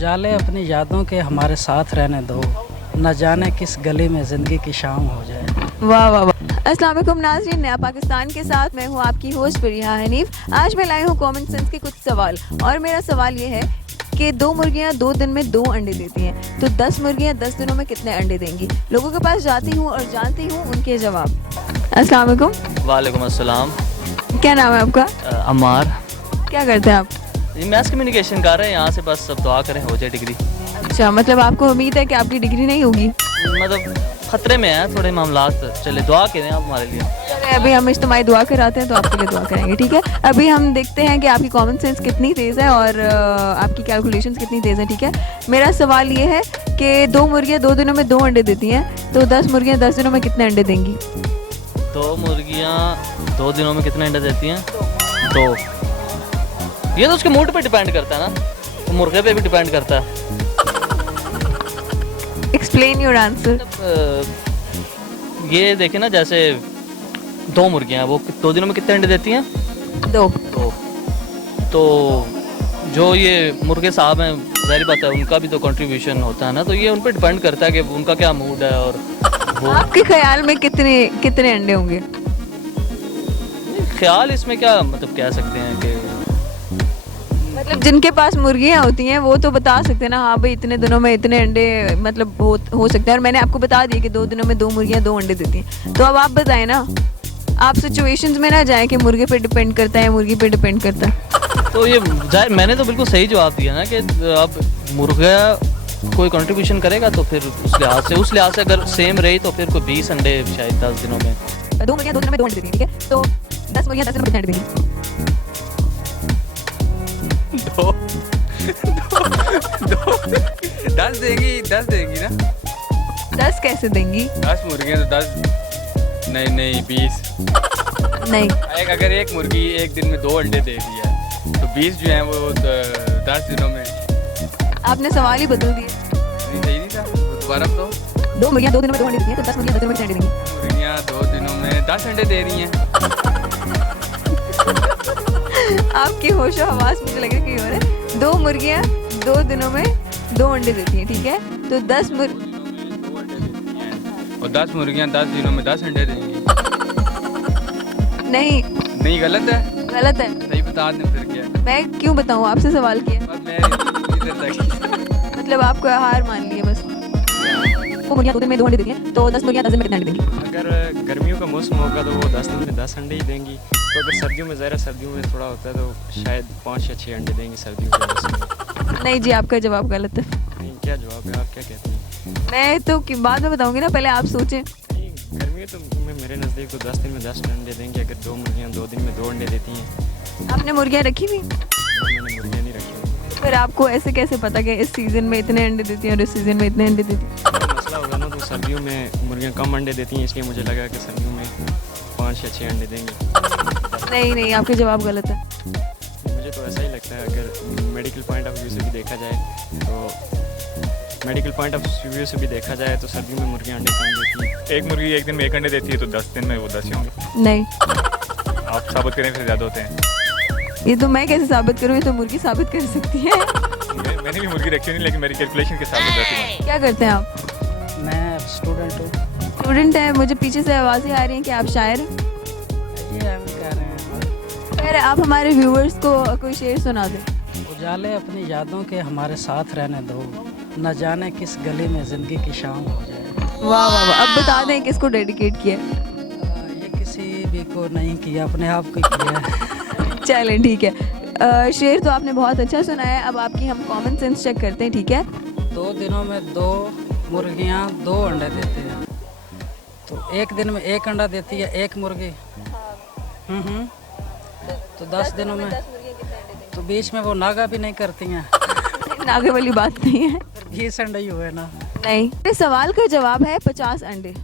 उजाले अपनी यादों के हमारे साथ रहने दो, न जाने किस गली में ज़िंदगी की शाम हो जाए। वाह वाह वाह। अस्सलाम वालेकुम नाज़रीन, नया पाकिस्तान के साथ मैं हूँ आपकी होस्ट फरीहा हनीफ। आज मैं लाई हूँ कॉमन सेंस के कुछ सवाल, और मेरा सवाल ये है कि 2 मुर्गियाँ 2 दिन में 2 अंडे देती हैं, तो 10 मुर्गियाँ 10 दिनों में कितने अंडे देंगी? लोगों के पास जाती हूँ और जानती हूँ उनके जवाब। अस्सलाम वालेकुम। वालेकुम अस्सलाम। क्या नाम है आपका? अम्मार। क्या करते हैं आप? मैथ्स कम्युनिकेशन कर रहे हैं यहाँ से, बस सब दुआ करें हो जाए डिग्री। अच्छा, मतलब आपको उम्मीद है कि आपकी डिग्री नहीं होगी? मतलब खतरे में है थोड़े मामलात, चले दुआ करें आप हमारे लिए। चलिए, अभी हम इज्तिमाई दुआ कराते हैं तो आपके लिए दुआ करेंगे, ठीक है? अभी हम देखते हैं कि आपकी कॉमन सेंस कितनी तेज़ है और आपकी कैलकुलेशंस कितनी तेज़ है, ठीक है? मेरा सवाल ये है कि 2 मुर्गियाँ 2 दिनों में 2 अंडे देती हैं, तो 10 मुर्गियाँ 10 दिनों में कितने अंडे देंगी? 2 मुर्गियाँ 2 दिनों में कितने अंडे देती हैं? 2। ये तो उसके मूड पे डिपेंड करता है ना, तो मुर्गे पे भी डिपेंड करता है। Explain your answer. ये देखें ना, जैसे 2 मुर्गियाँ वो 2 दिनों में कितने अंडे देती हैं? 2। तो जो ये मुर्गे साहब हैं, ज़ाहिर बात है उनका भी तो कंट्रीब्यूशन होता है ना, तो ये उन पर डिपेंड करता है कि उनका क्या मूड है। और वो आपके ख्याल में कितने अंडे होंगे? ख्याल इसमें क्या मतलब कह सकते हैं कि मतलब जिनके पास मुर्गियाँ होती हैं वो तो बता सकते हैं ना, हाँ भाई इतने दिनों में इतने अंडे मतलब हो सकते हैं, और मैंने आपको बता दिया कि 2 दिनों में 2 मुर्गियाँ 2 अंडे देती हैं। तो अब आप बताएं ना, आप सिचुएशंस में ना जाएं कि मुर्गे पे डिपेंड करता है, मुर्गी पे डिपेंड करता है। तो ये जाहिर मैंने तो बिल्कुल सही जवाब दिया ना कि अब मुर्गा कोई कंट्रीब्यूशन करेगा तो फिर उस लिहाज से अगर सेम रही तो फिर कोई 20 अंडे शायद 10 दिनों में। 2 मुर्गियाँ 2 दिनों में 2 अंडे देती हैं, ठीक है? तो 10 मुर्गियाँ 10 दिनों में कितने अंडे देंगी? 10 देंगी ना। 10 कैसे देंगी? 10 मुर्गियाँ तो 10 नहीं 20 नहीं, अगर एक मुर्गी एक दिन में 2 अंडे दे रही है तो 20 जो हैं वो 10 दिनों में। आपने सवाल ही बदल दिया। नहीं, सही नहीं था, दोबारा तो 2 मुर्गियाँ 2 दिनों में 2 अंडे देती हैं, तो 10 मुर्गियाँ 10 दिनों में कितने अंडे देंगी? मुर्गियाँ 2 दिनों में 10 अंडे दे रही हैं। आपकी होशो हवास मुझे लग रहा है कहीं और है। 2 मुर्गियाँ 2 दिनों में 2 अंडे देती हैं, ठीक है? तो 10 और 10 मुर्गियाँ 10 दिनों में 10 अंडे देंगी। नहीं, गलत है। गलत है। सही बता दें फिर क्या। मैं क्यों बताऊँ, आपसे सवाल किया। बस मैं इधर तक मतलब आपको हार मान ली है बस। वो मुर्गियाँ 2 दिन में 2 अंडे देती हैं, तो 10 मुर्गियाँ 10 दिन में कितने अंडे देंगी? अगर गर्मियों का मौसम होगा तो वो 10 दिन में 10 अंडे ही देंगी। तो अगर सर्दियों में सर्दियों में थोड़ा होता है तो शायद 5 या 6 अंडे देंगी सर्दियों के मौसम में। नहीं जी, आपका जवाब गलत है। नहीं, क्या जवाब है, आप क्या कहते हैं? मैं तो बाद में बताऊंगी ना, पहले आप सोचें। नहीं, गर्मियों तो मेरे नज़दीक तो 10 दिन में 10 अंडे देंगी। अगर 2 मुर्गियाँ 2 दिन में 2 अंडे देती हैं। आपने मुर्गियाँ रखी हुई? मैंने मुर्गियाँ नहीं रखी। फिर आपको ऐसे कैसे पता कि इस सीज़न में इतने अंडे देती हैं और इस सीज़न में इतने अंडे देती हैं? मसला होगा ना, तो सर्दियों में मुर्गियाँ कम अंडे देती हैं, इसलिए मुझे लगा कि सर्दियों में 5 या 6 अंडे देंगी। नहीं, आपके जवाब गलत है। मुझे तो ऐसा ही लगता है। अगर मेडिकल पॉइंट ऑफ व्यू से भी देखा जाए तो सर्दियों में मुर्गियाँ अंडे कम देती हैं। एक मुर्गी एक दिन में 1 अंडे देती है तो 10 दिन में वो 10 ही होंगे। नहीं, आप साबित करें फिर ज़्यादा होते हैं। ये तो मैं कैसे साबित करूँ, ये तो मुर्गी साबित कर सकती है। मैंने भी मुर्गी रखी नहीं, लेकिन मेरी कैलकुलेशन के साथ हो जाती है। क्या करते हैं आप? मैं स्टूडेंट हूँ। स्टूडेंट है। मुझे पीछे से आवाज़ें आ रही हैं कि आप शायर हैं। ये हम कह रहे हैं, फिर आप हमारे व्यूवर्स को कोई शेर सुना दें। उजाले अपनी यादों के हमारे साथ रहने दो, न जाने किस गली में ज़िंदगी की शाम हो जाए। वाह वाह वाह। अब बता दें किसको डेडिकेट किया है। ये किसी भी को नहीं किया, अपने आप को किया है। चलें, ठीक है। शेर तो आपने बहुत अच्छा सुना है। अब आपकी हम कॉमन सेंस चेक करते हैं, ठीक है? 2 दिनों में 2 मुर्गियाँ 2 अंडे देती हैं, तो 1 दिन में 1 अंडा देती है 1 मुर्गी। तो 10 दिनों में तो बीच में वो नागा भी नहीं करती हैं। नागे वाली बात नहीं है। 20 अंडे ही हुए ना। नहीं, इस सवाल का जवाब है 50 अंडे।